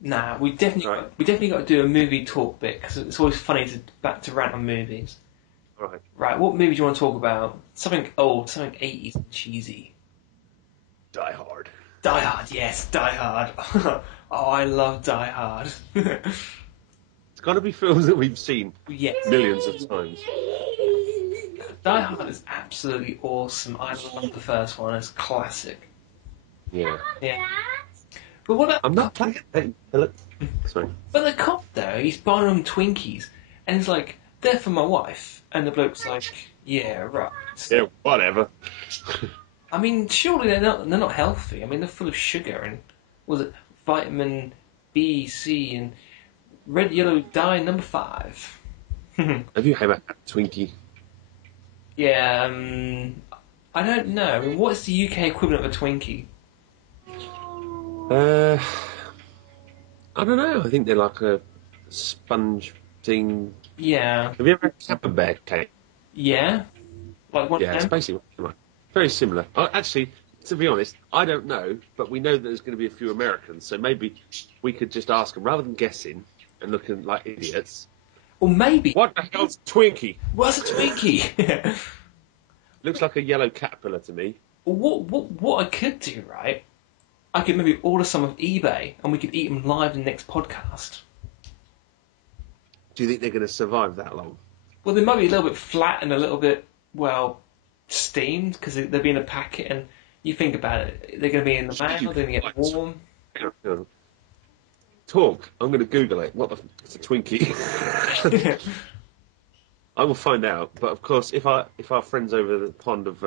Nah, we definitely got to do a movie talk bit because it's always funny to rant on movies. Right. Right, what movie do you want to talk about? Something old, something 80s and cheesy. Die Hard. Die Hard, yes, Die Hard. Oh, I love Die Hard. It's got to be films that we've seen Yes. millions of times. Die Hard is absolutely awesome. I love the first one. It's classic. Yeah. Yeah. But what I'm about not playing. Hey, hello. Sorry. But the cop though, he's buying them Twinkies, and he's like, "They're for my wife," and the bloke's like, "Yeah, right." Yeah, whatever. I mean, surely they're not healthy. I mean, they're full of sugar and was it vitamin B, C, and red, yellow dye number 5. Have you had a Twinkie? Yeah, I don't know. I mean, what's the UK equivalent of a Twinkie? Uh, I don't know. I think they're like a sponge thing. Yeah, Have you ever had camembert cake? yeah, like one of Yeah, it's them. basically very similar. Actually, to be honest, I don't know, but we know that there's going to be a few Americans, so maybe we could just ask them rather than guessing and looking like idiots. Or maybe, What the hell's Twinkie? what's a Twinkie? Looks like a yellow caterpillar to me. Or what I could do, right? I could maybe order some of eBay and we could eat them live in the next podcast. Do you think they're going to survive that long? Well, they might be a little bit flat and a little bit, well, steamed because they'll be in a packet and you think about it, they're going to be in the mail, they're going to get warm. Hang on. Talk. I'm going to Google it. What the? It's a Twinkie. I will find out. But of course, if our friends over the pond have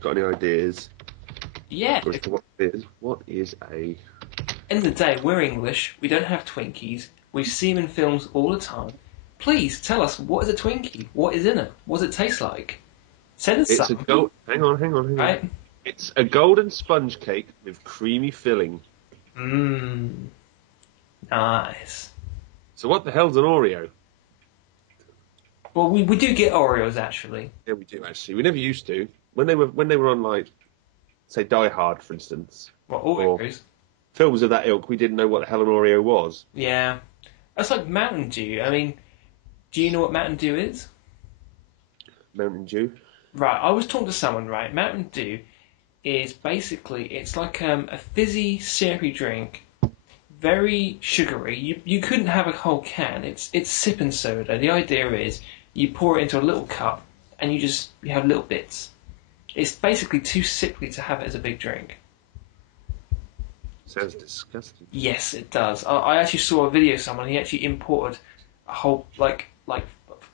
got any ideas Yeah. as to what it is, what is a? End of the day, we're English. We don't have Twinkies. We see them in films all the time. Please tell us, what is a Twinkie? What is in it? What does it taste like? Send us It's a some. gold. Hang on. Right? It's a golden sponge cake with creamy filling. Mmm. Nice. So what the hell's an Oreo? Well, we do get Oreos actually. Yeah, we do actually. We never used to. When they were on like, say, Die Hard, for instance, Well, or Oreos. films of that ilk, we didn't know what the hell an Oreo was. Yeah. That's like Mountain Dew. I mean, do you know what Mountain Dew is? Mountain Dew. Right, I was talking to someone, right? Mountain Dew is basically, it's like a fizzy, syrupy drink, very sugary. You couldn't have a whole can. It's sipping soda. The idea is you pour it into a little cup and you have little bits. It's basically too sickly to have it as a big drink. Sounds disgusting. Yes, it does. I actually saw a video of someone, he actually imported a whole, like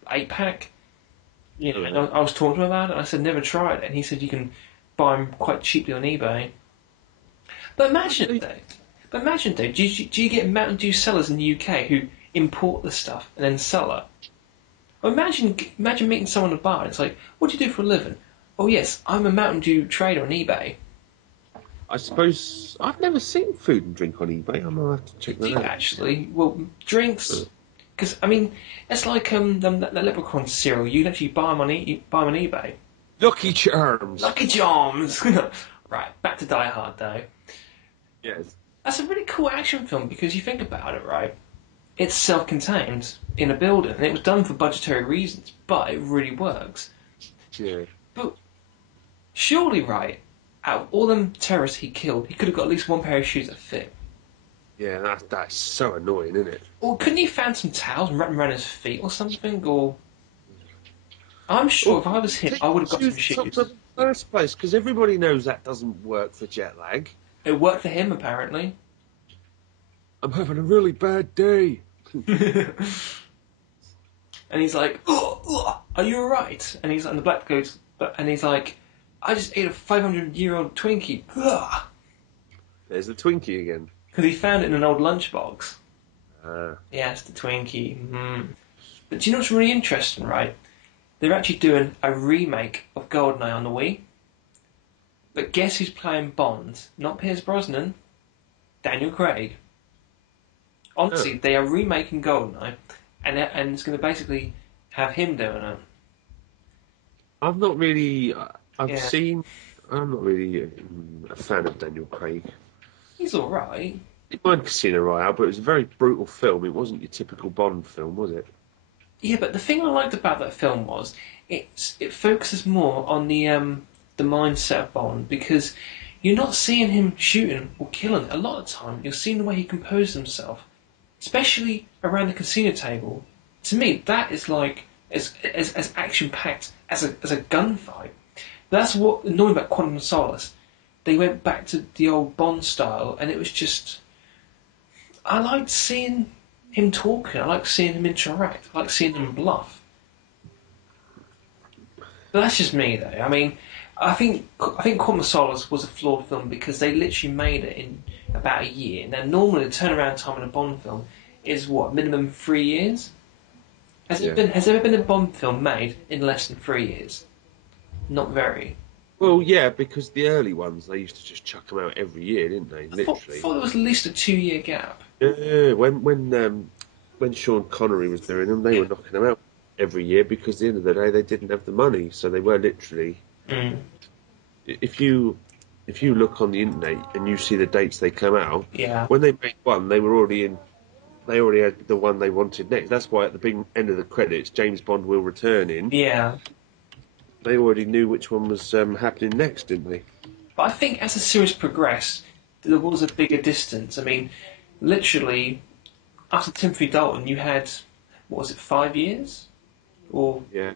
8-pack. You know, and I was talking to him about it, and I said, never tried it. And he said you can buy them quite cheaply on eBay. But imagine, though, do you get Mountain Dew sellers in the UK who import the stuff and then sell it? Well, imagine meeting someone at a bar, and it's like, what do you do for a living? Oh, yes, I'm a Mountain Dew trader on eBay. I suppose I've never seen food and drink on eBay. I might have to check that out. Actually, well, drinks, because I mean, it's like that leprechaun cereal. You can actually buy them on eBay. Lucky Charms. Lucky Charms. Right, back to Die Hard though. Yes. That's a really cool action film because you think about it, right? It's self-contained in a building, and it was done for budgetary reasons, but it really works. Yeah. But surely, right, out of all them terrorists he killed, he could have got at least one pair of shoes that fit. Yeah, that's so annoying, isn't it? Or couldn't he have found some towels and wrapped them around his feet or something? Or I'm sure if I was him, I would have got some shoes. In the first place, because everybody knows that doesn't work for jet lag. It worked for him, apparently. I'm having a really bad day. And he's like, are you alright? And he's like, and the black goes, and he's like, I just ate a 500-year-old Twinkie. There's the Twinkie again. Because he found it in an old lunchbox. Ah. Yes, the Twinkie. But do you know what's really interesting, right? They're actually doing a remake of GoldenEye on the Wii. But guess who's playing Bond? Not Pierce Brosnan. Daniel Craig. Honestly, they are remaking GoldenEye, and it's going to basically have him doing it. I'm not really. Yeah. I'm not really a fan of Daniel Craig. He's alright. didn't mind Casino Royale, but it was a very brutal film. It wasn't your typical Bond film, was it? Yeah, but the thing I liked about that film was it focuses more on the mindset of Bond because you're not seeing him shooting or killing. A lot of the time, you're seeing the way he composes himself, especially around the casino table. To me, that is like as action packed as a gunfight. That's what annoyed me about Quantum of Solace. They went back to the old Bond style, and it was just. I liked seeing him talking. I liked seeing him interact. I liked seeing him bluff. But that's just me, though. I mean, I think Quantum of Solace was a flawed film because they literally made it in about a year. Now, normally the turnaround time in a Bond film is what, minimum 3 years? Has there ever been a Bond film made in less than 3 years? Not very. Well, yeah, because the early ones, they used to just chuck them out every year, didn't they? I thought there was at least a 2 year gap. Yeah, when Sean Connery was doing them, they were knocking them out every year because at the end of the day, they didn't have the money, so they were literally. Mm. If you look on the internet and you see the dates they come out, Yeah. when they made one, they were already in. They already had the one they wanted next. That's why at the big end of the credits, James Bond will return in. Yeah. They already knew which one was happening next, didn't they? But I think as the series progressed, there was a bigger distance. I mean, literally, after Timothy Dalton, you had, what was it, 5 years? Or Yeah.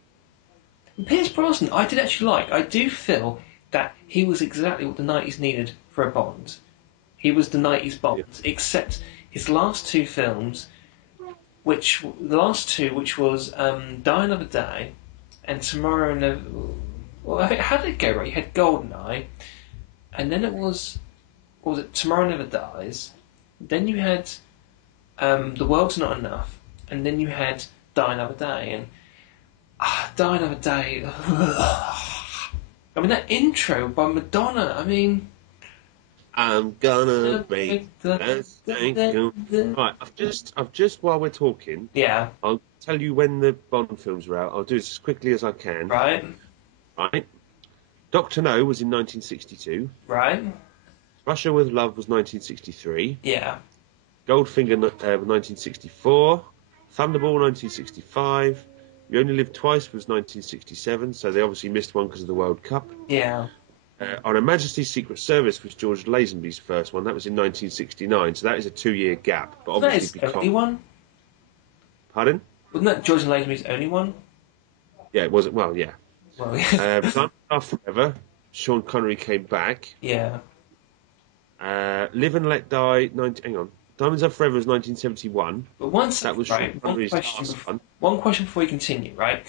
Pierce Brosnan, I did actually like. I do feel that he was exactly what the 90s needed for a Bond. He was the 90s Bond, Yeah. except his last two films, which was Die Another Day and Tomorrow Never. Well, I think how did it go? Right, you had Goldeneye, and then it was what was it? Tomorrow Never Dies. Then you had The World's Not Enough, and then you had Die Another Day, and Die Another Day. I mean that intro by Madonna. I mean. I'm gonna break that thank you. Right, I've just while we're talking, Yeah. I'll tell you when the Bond films are out. I'll do this as quickly as I can. Right. Right. Doctor No was in 1962. Right. Russia with Love was 1963. Yeah. Goldfinger 1964. Thunderball 1965. You Only Live Twice was 1967, so they obviously missed one because of the World Cup. Yeah. On Her Majesty's Secret Service was George Lazenby's first one. That was in 1969, so that is a 2 year gap. But Wasn't that obviously, his only one? Pardon? Wasn't that George Lazenby's only one? Yeah, it wasn't. Well, yeah. Well, yeah. Diamonds Are Forever. Sean Connery came back. Yeah. Live and Let Die. Hang on. Diamonds Are Forever was 1971. But once That was right, Sean Connery's last one. one question before we continue, right?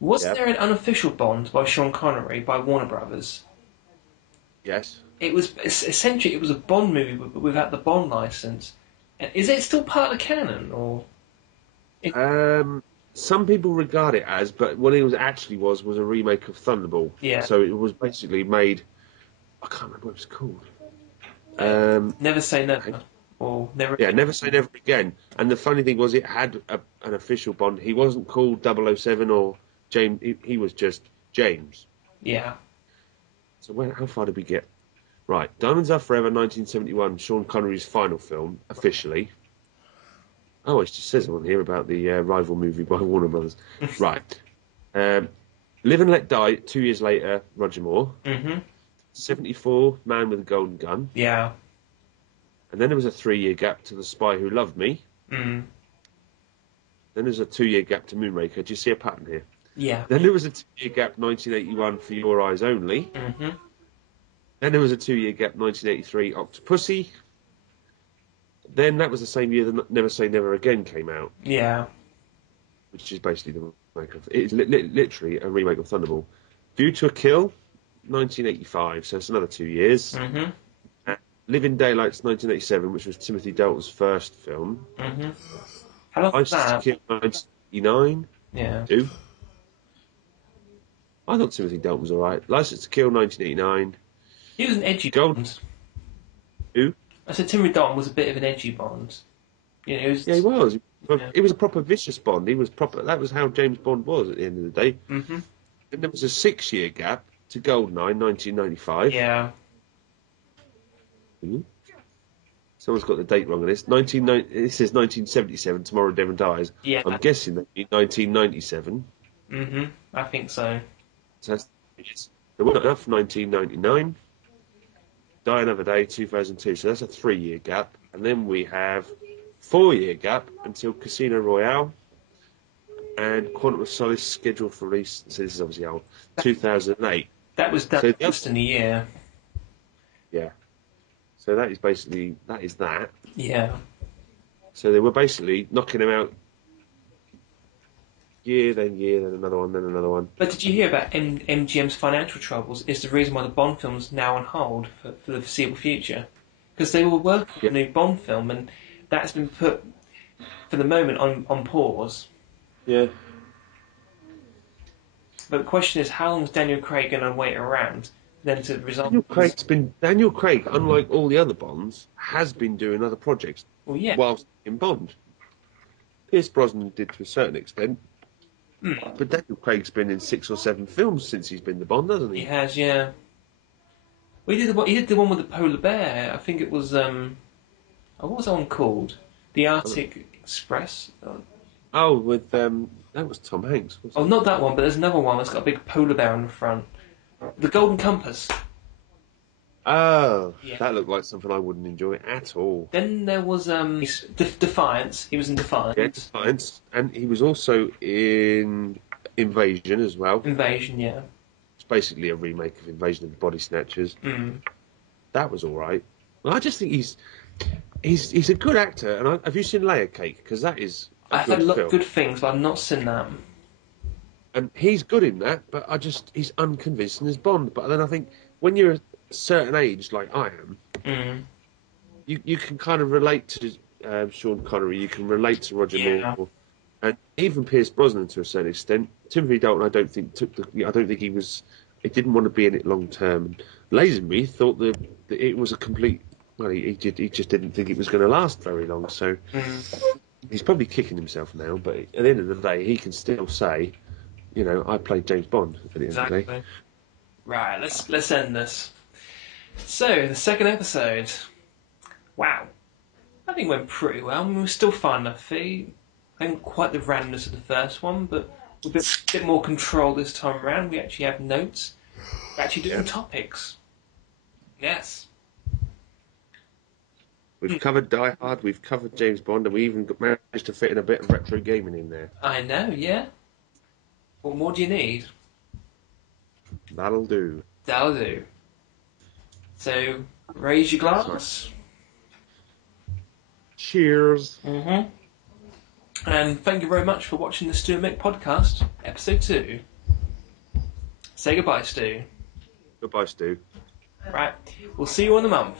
Was Yep. there an unofficial Bond by Sean Connery by Warner Brothers? Yes. It was essentially it was a Bond movie without the Bond license. And is it still part of the canon or? Some people regard it as, but what it was a remake of Thunderball. Yeah. So it was basically made. I can't remember what it was called. Never Say Never or Never. Yeah, Never Say Never Again. And the funny thing was, it had an official Bond. He wasn't called 007 or James. He was just James. Yeah. So how far did we get? Right, Diamonds Are Forever, 1971, Sean Connery's final film, officially. Oh, it just says on here about the rival movie by Warner Brothers. Right. Live and Let Die, 2 years later, Roger Moore. Mhm. 74, Man with a Golden Gun. Yeah. And then there was a 3 year gap to The Spy Who Loved Me. Mm. Then there's a 2 year gap to Moonraker. Do you see a pattern here? Yeah. Then there was a 2 year gap, 1981, For Your Eyes Only. Mhm. Then there was a 2 year gap, 1983, Octopussy. Then that was the same year that Never Say Never Again came out. Yeah. Which is basically the remake of... It's literally a remake of Thunderball. View to a Kill, 1985, so it's another 2 years. Mhm. Living Daylights, 1987, which was Timothy Dalton's first film. Mhm. How long was License to that? Kill, 1989. Yeah. 2. I thought Timothy Dalton was alright. License to Kill, 1989. He was an edgy Gold- Bond. Who? I said Timothy Dalton was a bit of an edgy Bond. You know, he was. Yeah, he was. Yeah. It was a proper vicious Bond. He was proper. That was how James Bond was at the end of the day. Mhm. Then there was a 6 year gap to Goldeneye, 1995. Yeah. Someone's got the date wrong on this. This says 1977. Tomorrow Devon Dies. Yeah. I'm guessing that in 1997. I think so. So that's The One Enough, 1999. Die Another Day, 2002. So that's a 3-year gap. And then we have 4-year gap until Casino Royale and Quantum of Solace scheduled for release. So this is obviously old. 2008. That was done So just in a year. Yeah. So that is basically that. Yeah. So they were basically knocking them out year, then another one, then another one. But did you hear about MGM's financial troubles? Is the reason why the Bond film's now on hold for the foreseeable future? Because they were working on a new Bond film, and that's been put for the moment on pause. Yeah. But the question is, how long is Daniel Craig going to wait around then to resolve? Daniel Craig, unlike all the other Bonds, has been doing other projects. Well, yeah. Whilst in Bond. Pierce Brosnan did to a certain extent. But Daniel Craig's been in 6 or 7 films since he's been the Bond, hasn't he? He has, yeah. Well, he did the one with the polar bear. I think it was what was that one called? The Arctic Express. Oh, with that was Tom Hanks. Oh, not that one, but there's another one that's got a big polar bear on the front. The Golden Compass. Oh, yeah. That looked like something I wouldn't enjoy at all. Then there was Defiance. He was in Defiance. Yeah, Defiance, and he was also in Invasion as well. Invasion, yeah. It's basically a remake of Invasion of the Body Snatchers. That was all right. Well, I just think he's a good actor. And have you seen Layer Cake? Because that is. I've heard a lot of good things, but I've not seen that. And he's good in that, but he's unconvincing as Bond. But then I think when you're a certain age, like I am, you can kind of relate to Sean Connery, you can relate to Roger Moore, and even Pierce Brosnan to a certain extent. Timothy Dalton, I don't think he didn't want to be in it long term. Lazenby thought that it was a complete. Well, he just didn't think it was going to last very long. So he's probably kicking himself now. But at the end of the day, he can still say, I played James Bond at the end of the day. Right, let's end this. So, the second episode. Wow. I think it went pretty well. I mean, it was still fun enough. I think quite the randomness of the first one, but with a bit more control this time around. We actually have notes. We're actually doing topics. Yes. We've covered Die Hard, we've covered James Bond, and we even managed to fit in a bit of retro gaming in there. I know, yeah. What more do you need? That'll do. That'll do. So, raise your glass. Cheers. And thank you very much for watching the Stu and Mick podcast, episode 2. Say goodbye, Stu. Goodbye, Stu. Right, we'll see you in a month.